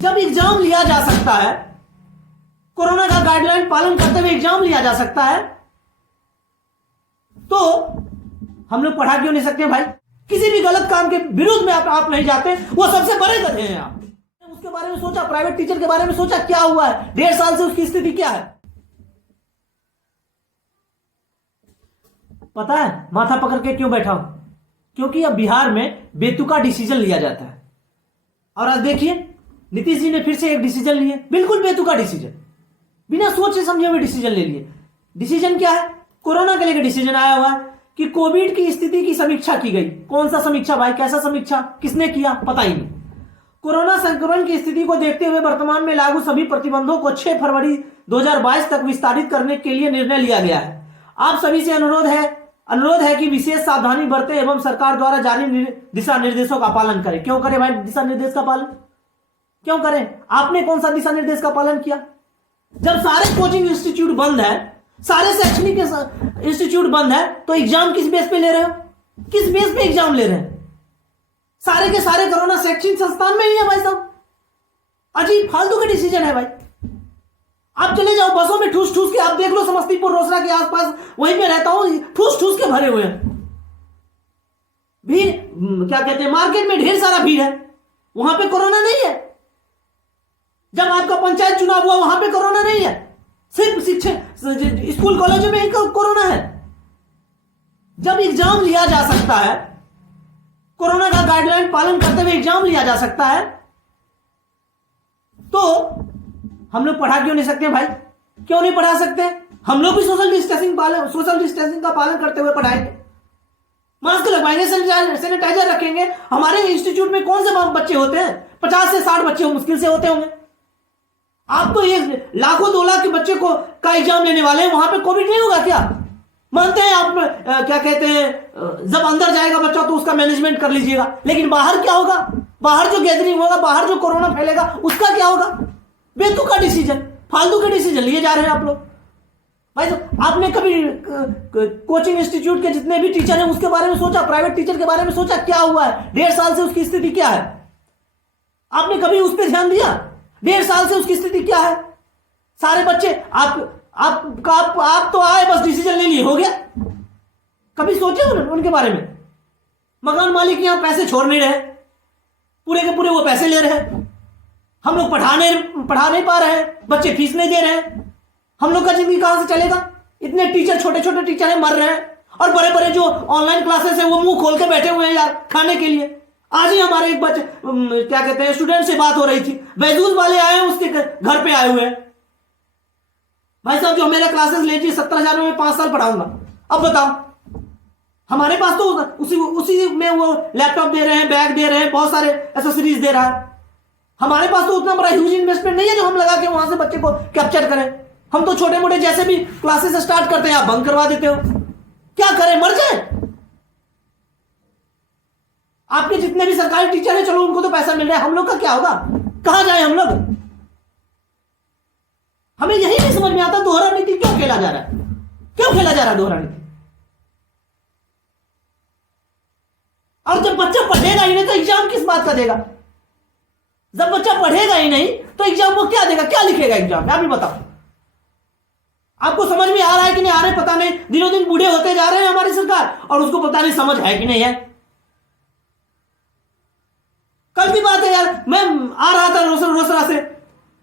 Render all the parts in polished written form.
जब एग्जाम लिया जा सकता है, कोरोना का गाइडलाइन पालन करते हुए एग्जाम लिया जा सकता है, तो हम लोग पढ़ा क्यों नहीं सकते भाई? किसी भी गलत काम के विरुद्ध में आप नहीं जाते, वो सबसे बड़े गधे हैं आप। उसके बारे में सोचा, प्राइवेट टीचर के बारे में सोचा, क्या हुआ है 1.5 साल से, उसकी स्थिति क्या है पता है? माथा पकड़ के क्यों बैठा हूं? क्योंकि अब बिहार में बेतुका डिसीजन लिया जाता है। और आज देखिए नीतीश जी ने फिर से एक डिसीजन लिए, बिल्कुल बेतुका डिसीजन, बिना सोचे समझे हुए डिसीजन ले लिए। डिसीजन क्या है? कोरोना के लेकर डिसीजन आया हुआ है कि कोविड की स्थिति की समीक्षा की गई। कौन सा समीक्षा भाई? कैसा समीक्षा? किसने किया? पता ही नहीं। कोरोना संक्रमण की स्थिति को देखते हुए वर्तमान में लागू सभी प्रतिबंधों को 6 फरवरी 2022 तक विस्तारित करने के लिए निर्णय लिया गया है। आप सभी से अनुरोध है कि विशेष सावधानी बरतें एवं सरकार द्वारा जारी दिशा निर्देशों का पालन करें। क्यों करें भाई दिशा निर्देश का पालन? क्यों करें? आपने कौन सा दिशा निर्देश का पालन किया? जब सारे कोचिंग इंस्टीट्यूट बंद है, सारे शैक्षणिक इंस्टीट्यूट बंद है, तो एग्जाम किस बेस पे ले रहे हो? किस बेस पे एग्जाम ले रहे हैं? सारे के सारे कोरोना शैक्षणिक संस्थान में ही है भाई साहब। अजीब फालतू का डिसीजन है भाई। आप चले जाओ बसों में ठूस ठूस के, आप देख लो समस्तीपुर रोसड़ा के आसपास, वहीं पे रहता हूं, ठूस ठूस के भरे हुए हैं। भीड़ क्या कहते हैं, मार्केट में ढेर सारा भीड़ है, वहां पे कोरोना नहीं है। जब आपका पंचायत चुनाव हुआ वहां पे कोरोना नहीं है, सिर्फ शिक्षक स्कूल कॉलेजों में ही कोरोना है। जब एग्जाम लिया जा सकता है, कोरोना का गाइडलाइन पालन करते हुए एग्जाम लिया जा सकता है, तो हम लोग पढ़ा क्यों नहीं सकते भाई? क्यों नहीं पढ़ा सकते? हम लोग भी सोशल डिस्टेंसिंग का पालन करते हुए पढ़ाएंगे, मास्क लगवाएंगे, सैनिटाइजर रखेंगे। हमारे इंस्टीट्यूट में कौन से बच्चे होते हैं? 50 से 60 बच्चे मुश्किल से होते होंगे। आप तो ये लाखों 2 लाख के बच्चे को का एग्जाम लेने वाले हैं, वहां पे कोविड नहीं होगा क्या? मानते हैं आप क्या कहते हैं, जब अंदर जाएगा बच्चा तो उसका मैनेजमेंट कर लीजिएगा, लेकिन बाहर क्या होगा? बाहर जो गैदरिंग होगा, बाहर जो कोरोना फैलेगा, उसका क्या होगा? बेतुका डिसीजन, फालतू के डिसीजन लिए जा रहे हैं आप लोग भाई। तो आपने कभी कोचिंग इंस्टीट्यूट के जितने भी टीचर हैं उसके बारे में सोचा, प्राइवेट टीचर के बारे में सोचा, क्या हुआ है 1.5 साल से, उसकी स्थिति क्या है? आपने कभी उस पर ध्यान दिया? 1.5 साल से उसकी स्थिति क्या है? सारे बच्चे आप तो आए, बस डिसीजन ले लिए, हो गया। कभी सोचे उनके बारे में? मकान मालिक यहां पैसे छोड़ नहीं रहे, पूरे के पूरे वो पैसे ले रहे हैं। हम लोग पढ़ा नहीं पा रहे हैं, बच्चे फीस नहीं दे रहे हैं। हम लोग का जिंदगी कहां से चलेगा? इतने टीचर, छोटे छोटे टीचर हैं, मर रहे हैं, और बड़े बड़े जो ऑनलाइन क्लासेस है वो मुंह खोल के बैठे हुए हैं यार खाने के लिए। आज ही हमारे एक बच्चे क्या कहते हैं स्टूडेंट से बात हो रही थी, बैजूस वाले आए हैं, उसके घर पे आए हुए हैं। भाई साहब जो मेरा क्लासेस लीजिए 17,000 में 5 साल पढ़ाऊंगा। अब बताओ, हमारे पास तो उसी में वो लैपटॉप दे रहे हैं, बैग दे रहे हैं, बहुत सारे एसेसरीज दे रहा है। हमारे पास तो उतना बड़ा ह्यूज इन्वेस्टमेंट नहीं है जो हम लगा के वहां से बच्चे को कैप्चर करें। हम तो छोटे मोटे जैसे भी क्लासेस स्टार्ट करते हैं, आप बंद करवा देते हो। क्या करें, मर जाए? आपके जितने भी सरकारी टीचर हैं, चलो उनको तो पैसा मिल रहा है, हम लोग का क्या होगा? कहां जाए हम लोग? हमें यही नहीं समझ में आता दोहरा नीति क्यों खेला जा रहा है? क्यों खेला जा रहा है दोहरा नीति? और जब बच्चा पढ़ेगा ही नहीं तो एग्जाम किस बात का देगा? जब बच्चा पढ़ेगा ही नहीं तो एग्जाम वो क्या देगा? क्या लिखेगा एग्जाम में? आप ही बताओ। आपको समझ में आ रहा है कि नहीं आ रहा है पता नहीं, दिनों दिन बूढ़े होते जा रहे हैं हमारी सरकार, और उसको पता नहीं समझ है कि नहीं है। कल की बात है यार, मैं आ रहा था रोसड़ा से,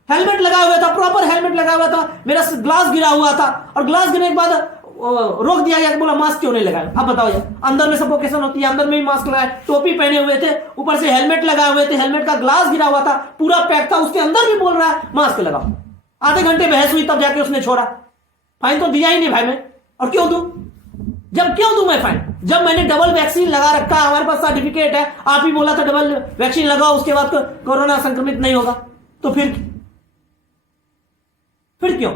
हेलमेट लगा हुआ था, प्रॉपर हेलमेट लगा हुआ था, मेरा ग्लास गिरा हुआ था, और ग्लास गिरने के बाद रोक दिया गया, बोला मास्क क्यों नहीं लगाया? अब बताओ यार, अंदर में सफोकेशन होती है, अंदर में भी मास्क लगाए, टोपी पहने हुए थे, ऊपर से हेलमेट लगाए हुए थे, हेलमेट का ग्लास गिरा हुआ था, पूरा पैक था, उसके अंदर भी बोल रहा है मास्क लगाओ। आधे घंटे बहस हुई, तब जाके उसने छोड़ा। फाइन तो दिया ही नहीं भाई मैं, और क्यों दूं? क्यों दूं मैं फाइन? जब मैंने डबल वैक्सीन लगा रखा है, हमारे पास सर्टिफिकेट है, आप ही बोला था डबल वैक्सीन लगाओ, उसके बाद कोरोना संक्रमित नहीं होगा, तो फिर क्यों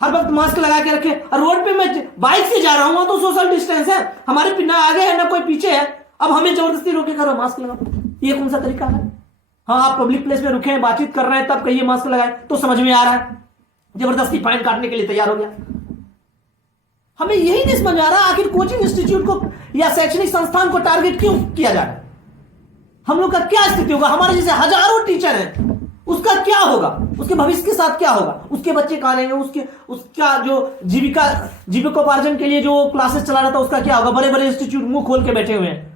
हर वक्त मास्क लगा के रखे? और रोड पे मैं बाइक से जा रहा हूं तो सोशल डिस्टेंस है, हमारे ना आगे है ना कोई पीछे है, अब हमें जबरदस्ती रोके करो मास्क लगाओ, ये कौन सा तरीका है? हाँ, आप पब्लिक प्लेस में रुके हैं, बातचीत कर रहे हैं, तब कहिए मास्क लगाए, तो समझ में आ रहा है, जबरदस्ती फाइन काटने के लिए तैयार हो गया। हमें यही नहीं समझ आ रहा आखिर कोचिंग इंस्टीट्यूट को या शैक्षणिक संस्थान को टारगेट क्यों किया जा रहा है? हम लोग का क्या स्थिति होगा? हमारे जैसे हजारों टीचर हैं, उसका क्या होगा, उसके भविष्य के साथ क्या होगा, उसके बच्चे कहां रहेंगे, उसका जो जीविकोपार्जन के लिए जो क्लासेस चला रहा था उसका क्या होगा। बड़े बड़े इंस्टीट्यूट मुंह खोल के बैठे हुए हैं,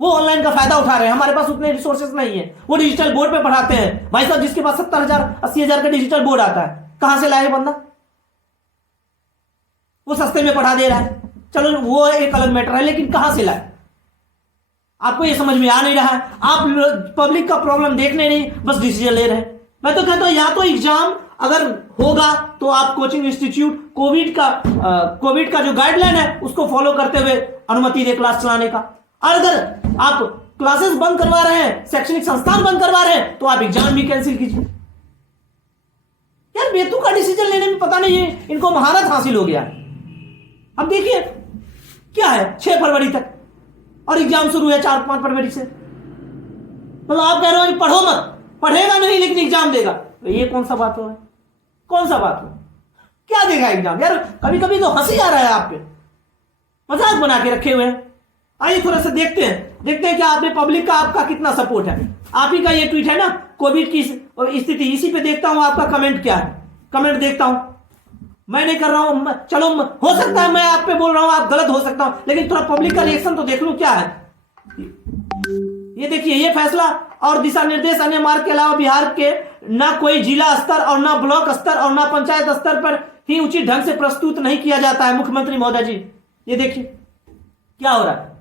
वो ऑनलाइन का फायदा उठा रहे हैं। हमारे पास उतने रिसोर्सेज नहीं है, वो डिजिटल बोर्ड पे पढ़ाते हैं। भाई साहब जिसके पास 70,000 80,000 का डिजिटल बोर्ड आता है, कहां से लाए बंदा, वो सस्ते में पढ़ा दे रहा है, चलो वो एक अलग मैटर है, लेकिन कहां से लाए, आपको ये समझ में आ नहीं रहा है। आप पब्लिक का प्रॉब्लम देखने नहीं, बस डिसीजन ले रहे हैं। मैं तो कहता हूं या तो एग्जाम अगर होगा तो आप कोचिंग इंस्टीट्यूट कोविड का जो गाइडलाइन है उसको फॉलो करते हुए अनुमति दे क्लास चलाने का। और अगर आप क्लासेस बंद करवा रहे हैं, शैक्षणिक संस्थान बंद करवा रहे हैं, तो आप एग्जाम भी कैंसिल कीजिए। यार बेतु का डिसीजन लेने में पता नहीं है इनको महारत हासिल हो गया। अब देखिए क्या है, 6 फरवरी तक और एग्जाम शुरू है 4-5 फरवरी से। मतलब आप कह रहे हो पढ़ो मत, पढ़ेगा नहीं लेकिन एग्जाम देगा, तो ये कौन सा बात हो, कौन सा बात हो, क्या देगा एग्जाम। यार कभी कभी तो हंसी आ रहा है, आप पे मजाक बना के रखे हुए हैं। आइए थोड़ा सा देखते हैं कि आपने पब्लिक का आपका कितना सपोर्ट है। आप ही का ये ट्वीट है ना, कोविड की स्थिति, इसी पे देखता हूं आपका कमेंट क्या है, कमेंट देखता हूं। मैं नहीं कर रहा हूं, चलो हो सकता है मैं आप पे बोल रहा हूं, आप गलत हो सकता हूं, लेकिन थोड़ा पब्लिक का रिएक्शन तो देख लूं क्या है। ये देखिए, ये फैसला और दिशा निर्देश अन्य मार्ग के अलावा बिहार के ना कोई जिला स्तर और ना ब्लॉक स्तर और ना पंचायत स्तर पर ही उचित ढंग से प्रस्तुत नहीं किया जाता है। मुख्यमंत्री महोदय जी, ये देखिए क्या हो रहा है,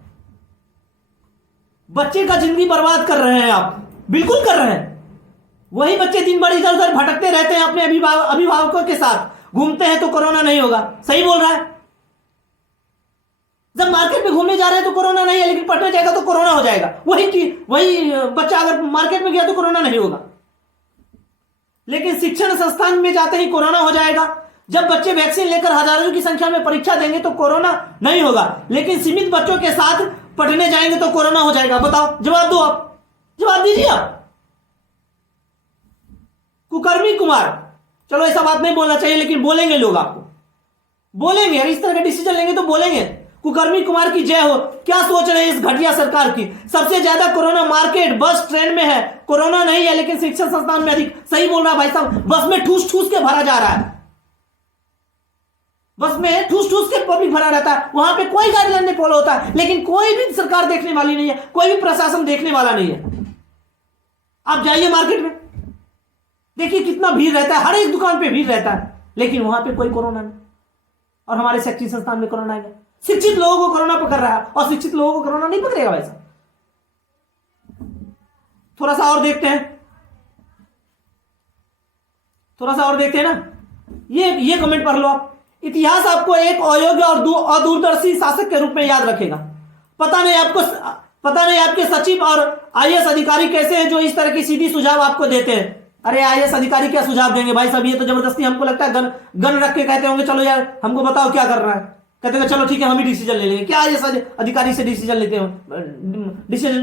बच्चे का जिंदगी बर्बाद कर रहे हैं आप, बिल्कुल कर रहे हैं। वही बच्चे दिन भर इधर उधर भटकते रहते हैं, अपने अभिभावकों के साथ घूमते हैं तो कोरोना नहीं होगा। सही बोल रहा है, जब मार्केट में घूमने जा रहे हैं तो कोरोना नहीं है, लेकिन पढ़ने जाएगा तो कोरोना हो जाएगा। वही बच्चा अगर मार्केट में गया तो कोरोना नहीं होगा, लेकिन शिक्षण संस्थान में जाते ही कोरोना हो जाएगा। जब बच्चे वैक्सीन लेकर हजारों की संख्या में परीक्षा देंगे तो कोरोना नहीं होगा, लेकिन सीमित बच्चों के साथ पढ़ने जाएंगे तो कोरोना हो जाएगा। बताओ, जवाब दो, आप जवाब दीजिए। आप कुकर्मी कुमार, चलो ऐसा बात नहीं बोलना चाहिए, लेकिन बोलेंगे लोग, आपको बोलेंगे, इस तरह का डिसीजन लेंगे तो बोलेंगे। कुकर्मी कुमार की जय हो। क्या सोच रहे हैं इस घटिया सरकार की। सबसे ज्यादा कोरोना मार्केट बस ट्रेन में है, कोरोना नहीं है, लेकिन शिक्षण संस्थान में अधिक। सही बोल रहा है भाई साहब, बस में ठूस ठूस के भरा जा रहा है, बस में ठूस ठूस के पब्लिक भरा रहता है, वहां पे कोई गाइडलाइन नहीं फॉलो होता है, लेकिन कोई भी सरकार देखने वाली नहीं है, कोई भी प्रशासन देखने वाला नहीं है। आप जाइए मार्केट में, देखिए कितना भीड़ रहता है, हर एक दुकान पे भीड़ रहता है, लेकिन वहां पे कोई कोरोना नहीं। और हमारे शैक्षिक संस्थान में कोरोना है। शिक्षित लोगों को कोरोना पकड़ रहा है और शिक्षित लोगों को कोरोना नहीं पकड़ेगा। वैसा थोड़ा सा और देखते हैं, थोड़ा सा और देखते हैं ना। ये कमेंट पढ़ लो आप। इतिहास आपको एक अयोग्य और दूरदर्शी शासक के रूप में याद रखेगा। पता नहीं आपके सचिव और आईएएस अधिकारी कैसे हैं जो इस तरह की सीधी सुझाव आपको देते हैं। अरे आईएएस अधिकारी क्या सुझाव देंगे भाई साहब, ये तो जबरदस्ती, हमको लगता है गन रख के कहते होंगे चलो यार हमको बताओ क्या करना है, कहते हैं चलो ठीक है हम ही डिसीजन ले लेंगे। क्या आईएएस अधिकारी से डिसीजन लेते हो,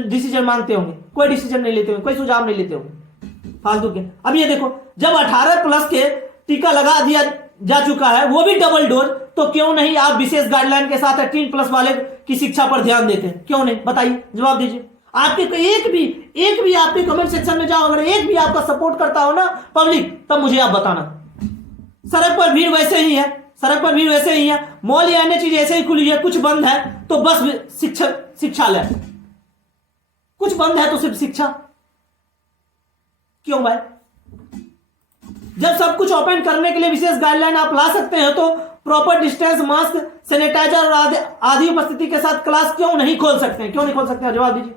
डिसीजन मांगते होंगे, कोई डिसीजन नहीं लेते होंगे, कोई सुझाव नहीं लेते होंगे, फालतू के। अब ये देखो, जब 18+ के टीका लगा दिया जा चुका है, वो भी डबल डोज, तो क्यों नहीं आप विशेष गाइडलाइन के साथ 18+ वाले की शिक्षा पर ध्यान देते हैं, क्यों नहीं, बताइए, जवाब दीजिए। आपके एक भी आपके कमेंट सेक्शन में जाओ, अगर एक भी आपका सपोर्ट करता हो ना पब्लिक, तब मुझे आप बताना। सड़क पर भीड़ वैसे ही है, सड़क पर भीड़ वैसे ही है, मॉल या अन्य चीज ऐसे ही खुली है, कुछ बंद है तो बस शिक्षालय, कुछ बंद है तो सिर्फ शिक्षा। क्यों भाई, जब सब कुछ ओपन करने के लिए विशेष गाइडलाइन आप ला सकते हैं, तो प्रॉपर डिस्टेंस, मास्क, सैनिटाइजर और आदि उपस्थिति के साथ क्लास क्यों नहीं खोल सकते हैं, क्यों नहीं खोल सकते हैं, जवाब दीजिए।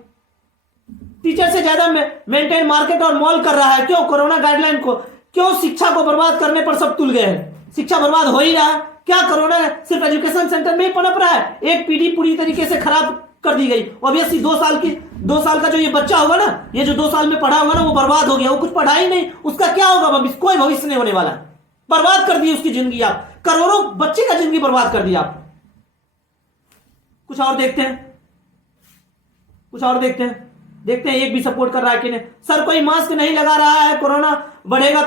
टीचर से ज्यादा मेंटेन मार्केट और मॉल कर रहा है, क्यों कोरोना गाइडलाइन को, क्यों शिक्षा को बर्बाद करने पर सब तुल गए हैं। शिक्षा बर्बाद हो ही रहा है, क्या कोरोना सिर्फ एजुकेशन सेंटर में ही पनप रहा है। एक पीढ़ी पूरी तरीके से खराब कर दी गई। ऑब्वियसली 2 साल का जो ये बच्चा होगा ना, ये जो 2 साल में पढ़ा होगा ना, वो बर्बाद हो गया, वो कुछ पढ़ा ही नहीं, उसका क्या होगा भविष्य, कोई भविष्य नहीं होने वाला। बर्बाद कर दी उसकी जिंदगी, आप करोड़ों बच्चे का जिंदगी बर्बाद कर दिया आप। कुछ और देखते हैं, देखते हैं एक भी सपोर्ट कर रहा है कि नहीं। सर कोई मास्क नहीं लगा रहा है, कोरोना बढ़ेगा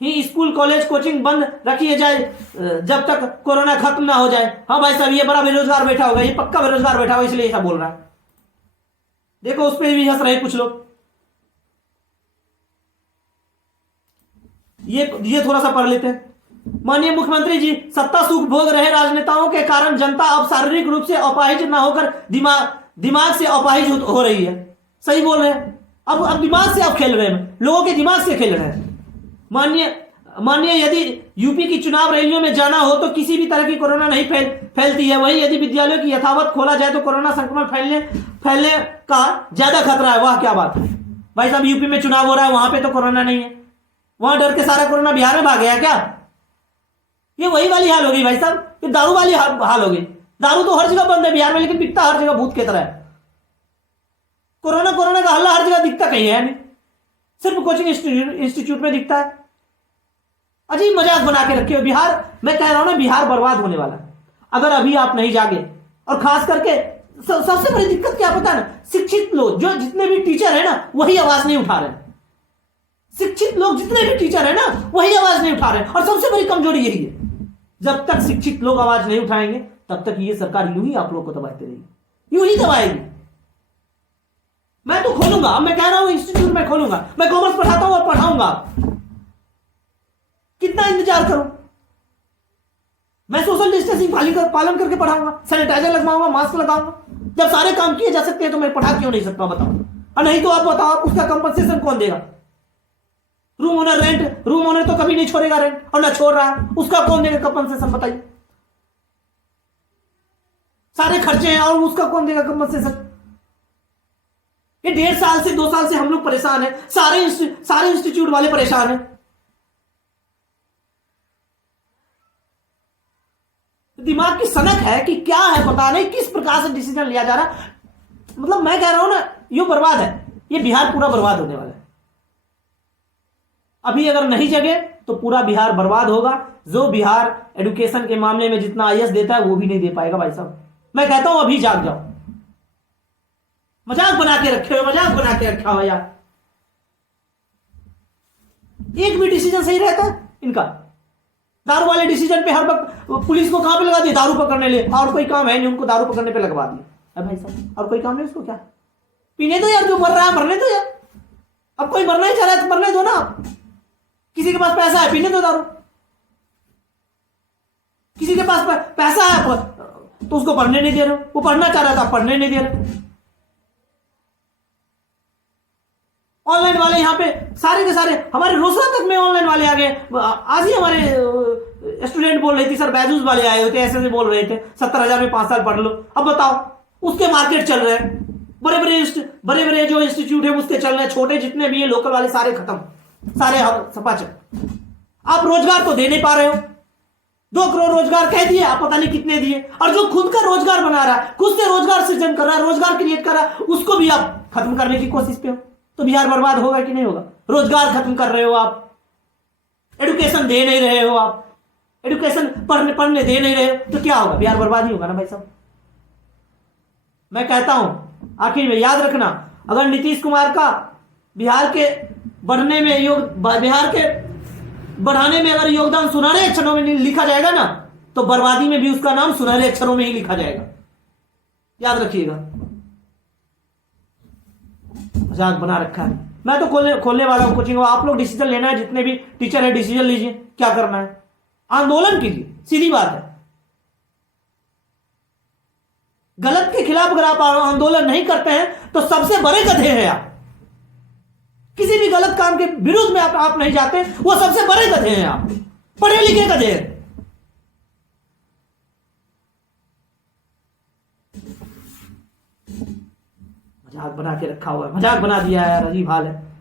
ही स्कूल कॉलेज कोचिंग बंद रखिए जाए जब तक कोरोना खत्म ना हो जाए। हाँ भाई साहब, ये बड़ा बेरोजगार बैठा होगा, ये पक्का बेरोजगार बैठा होगा, इसलिए ऐसा बोल रहा है। देखो उस पर भी हंस रहे कुछ लोग। ये थोड़ा सा पढ़ लेते हैं। माननीय मुख्यमंत्री जी, सत्ता सुख भोग रहे राजनेताओं के कारण जनता अब शारीरिक रूप से अपाहिज न होकर दिमाग से अपाहिज हो रही है। सही बोल रहे हैं। अब दिमाग से आप खेल रहे हैं, लोगों के दिमाग से खेल रहे हैं। माननीय यदि यूपी की चुनाव रैलियों में जाना हो तो किसी भी तरह की कोरोना नहीं फैलती है। वहीं यदि विद्यालयों की यथावत खोला जाए तो कोरोना संक्रमण फैलने का ज्यादा खतरा है। वाह क्या बात है भाई साहब, यूपी में चुनाव हो रहा है, वहां पे तो कोरोना नहीं है, वहां डर के सारा कोरोना बिहार में भाग गया क्या? ये वही वाली हाल हो गई भाई साहब, ये दारू वाली हाल हो गई। दारू तो हर जगह बंद है बिहार में, लेकिन बिकता हर जगह भूत की तरह है। कोरोना का हल्ला हर जगह दिखता कहीं है नहीं, सिर्फ कोचिंग इंस्टीट्यूट में दिखता है। अजीब मजाक बना के रखे हो बिहार। मैं कह रहा हूं ना, बिहार बर्बाद होने वाला है अगर अभी आप नहीं जागे। और खास करके सबसे बड़ी दिक्कत क्या पता है ना, शिक्षित लोग जो जितने भी टीचर है ना, वही आवाज नहीं उठा रहे हैं। शिक्षित लोग जितने भी टीचर है ना, वही आवाज नहीं उठा रहे हैं। और सबसे बड़ी कमजोरी यही है, जब तक शिक्षित लोग आवाज नहीं उठाएंगे तब तक ये सरकार यूं ही आप लोग को दबाती रहेगी, यूं ही दबाएगी। मैं तो खोलूंगा, मैं कह रहा हूं इंस्टीट्यूट में खोलूंगा। मैं कॉमर्स पढ़ाता हूं और पढ़ाऊंगा। कितना इंतजार करूं? मैं सोशल डिस्टेंसिंग पालन करके पढ़ाऊंगा, सैनिटाइजर लगवाऊंगा, मास्क लगाऊंगा। जब सारे काम किए जा सकते हैं तो मैं पढ़ा क्यों नहीं सकता बताओ? और नहीं तो आप बताओ, आप उसका कंपनसेशन कौन देगा? रूम ओनर तो कभी नहीं छोड़ेगा रेंट, और ना छोड़ रहा है, उसका कौन देगा कंपनसेशन बताइए? सारे खर्चे हैं और उसका कौन देगा कंपनसेशन? ये 1.5 साल से 2 साल से हम लोग परेशान हैं, सारे इंस्टीट्यूट वाले परेशान हैं। दिमाग की सनक है कि क्या है पता नहीं, किस प्रकार से डिसीजन लिया जा रहा। मतलब मैं कह रहा हूं ना, ये बर्बाद है, ये बिहार पूरा बर्बाद होने वाला है। अभी अगर नहीं जगे तो पूरा बिहार बर्बाद होगा। जो बिहार एजुकेशन के मामले में जितना आईएएस देता है वो भी नहीं दे पाएगा भाई साहब। मैं कहता हूं अभी जाग जाओ। मजाक बना के रखे हो, मजाक बना के रखा हो यार। एक भी डिसीजन सही रहता है इनका। दारू वाले डिसीजन पे हर वक्त पुलिस को कहां पे लगा दिया? दारू पकड़ने ले, और कोई काम है नहीं उनको, दारू पकड़ने पे लगवा दिया। भाई साहब और कोई काम नहीं उसको, क्या पीने दो यार, जो मर रहा है मरने दो यार। अब कोई मरना ही चाह रहा है तो मरने दो ना। किसी के पास पैसा है, पीने दो दारू। किसी के पास पैसा है तो उसको पढ़ने नहीं दे रहे, वो पढ़ना चाह रहा था, पढ़ने नहीं दे रहे। ऑनलाइन वाले यहाँ पे सारे के सारे, हमारे रोसड़ा तक में ऑनलाइन वाले आ गए। आज ही हमारे स्टूडेंट बोल रही थी, सर बैजूस वाले आए होते, ऐसे बोल रहे थे 70,000 में 5 साल पढ़ लो। अब बताओ, उसके मार्केट चल रहे हैं। बड़े बड़े जो इंस्टीट्यूट है उसके चल रहे हैं, छोटे जितने भी है लोकल वाले सारे खत्म, सारे सपाचक। आप रोजगार तो दे नहीं पा रहे हो। 2 करोड़ रोजगार कह दिए, आप पता नहीं कितने दिए। और जो खुद का रोजगार बना रहा है, खुद से रोजगार सृजन कर रहा है, रोजगार क्रिएट कर रहा है, उसको भी आप खत्म करने की कोशिश पे हो। तो बिहार बर्बाद होगा कि नहीं होगा? रोजगार खत्म कर रहे हो आप, एजुकेशन दे नहीं रहे हो आप, एजुकेशन पढ़ने दे नहीं रहे हो, तो क्या होगा? बिहार बर्बाद ही होगा ना भाई साहब। मैं कहता हूं आखिर में याद रखना, अगर नीतीश कुमार का बिहार के बढ़ने में बिहार के बढ़ाने में अगर योगदान सुनहरे अक्षरों में लिखा जाएगा ना, तो बर्बादी में भी उसका नाम सुनहरे अक्षरों में ही लिखा जाएगा। याद रखिएगा। मजाक बना रखा है। मैं तो खोलने वाला हूं कोचिंग। आप लोग डिसीजन लेना है, जितने भी टीचर है डिसीजन लीजिए, क्या करना है, आंदोलन कीजिए, सीधी बात है। गलत के खिलाफ अगर आप आंदोलन नहीं करते हैं तो सबसे बड़े गधे हैं आप। किसी भी गलत काम के विरुद्ध में आप नहीं जाते, वो सबसे बड़े गधे हैं आप, पढ़े लिखे गधे हैं। मजाक बना के रखा हुआ है, मजाक बना दिया है यार, अजीब हाल है।